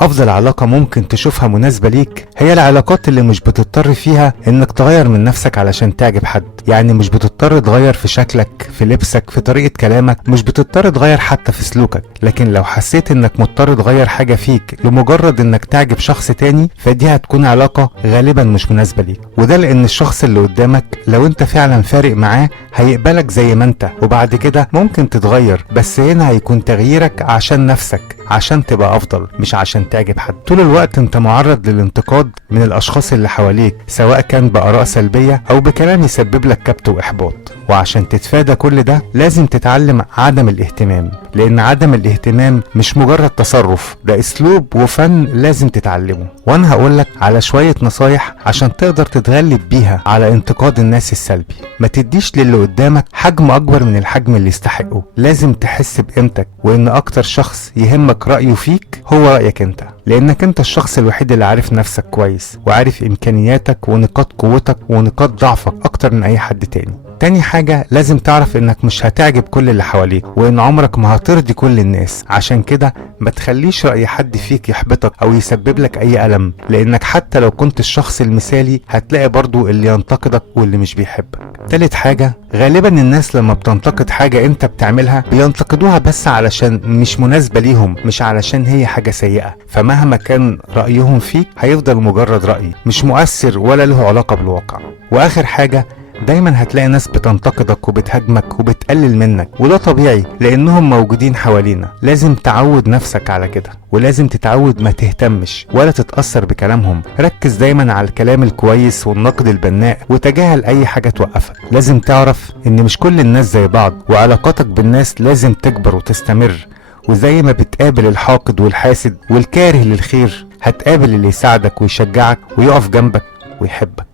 افضل علاقة ممكن تشوفها مناسبة ليك هي العلاقات اللي مش بتضطر فيها انك تغير من نفسك علشان تعجب حد. يعني مش بتضطر تغير في شكلك، في لبسك، في طريقة كلامك، مش بتضطر تغير حتى في سلوكك. لكن لو حسيت انك مضطر تغير حاجة فيك لمجرد انك تعجب شخص تاني، فدي هتكون علاقة غالبا مش مناسبة ليك. وده لان الشخص اللي قدامك لو انت فعلا فارق معاه هيقبلك زي ما انت، وبعد كده ممكن تتغير، بس هنا هيكون تغييرك عشان نفسك، عشان تبقى افضل، مش عشان تعجب حد. طول الوقت انت معرض للانتقاد من الاشخاص اللي حواليك، سواء كان بآراء سلبية او بكلام يسبب لك كبت واحباط. وعشان تتفادى كل ده لازم تتعلم عدم الاهتمام، لان عدم الاهتمام مش مجرد تصرف، ده اسلوب وفن لازم تتعلمه. وانا هقولك على شوية نصايح عشان تقدر تتغلب بيها على انتقاد الناس السلبي. ما تديش للي قدامك حجم اكبر من الحجم اللي يستحقه. لازم تحس بقيمتك، وان اكتر شخص يهمك رأيه فيك هو رأيك انت، لانك انت الشخص الوحيد اللي عارف نفسك كويس، وعارف امكانياتك ونقاط قوتك ونقاط ضعفك اكتر من اي حد تاني. تاني حاجة، لازم تعرف انك مش هتعجب كل اللي حواليك، وان عمرك ما هترضي كل الناس. عشان كده ما تخليش رأي حد فيك يحبطك او يسبب لك اي ألم، لانك حتى لو كنت الشخص المثالي هتلاقي برضو اللي ينتقدك واللي مش بيحبك. تالت حاجة، غالبا الناس لما بتنتقد حاجة انت بتعملها بينتقدوها بس علشان مش مناسبة ليهم، مش علشان هي حاجة سيئة. فمهما كان رأيهم فيك هيفضل مجرد رأي مش مؤثر ولا له علاقة بالواقع. واخر حاجة، دايما هتلاقي ناس بتنتقدك وبتهاجمك وبتقلل منك، وده طبيعي لانهم موجودين حوالينا. لازم تعود نفسك على كده، ولازم تتعود ما تهتمش ولا تتأثر بكلامهم. ركز دايما على الكلام الكويس والنقد البناء، وتجاهل اي حاجة توقفك. لازم تعرف ان مش كل الناس زي بعض، وعلاقاتك بالناس لازم تكبر وتستمر. وزي ما بتقابل الحاقد والحاسد والكاره للخير، هتقابل اللي يساعدك ويشجعك ويقف جنبك ويحبك.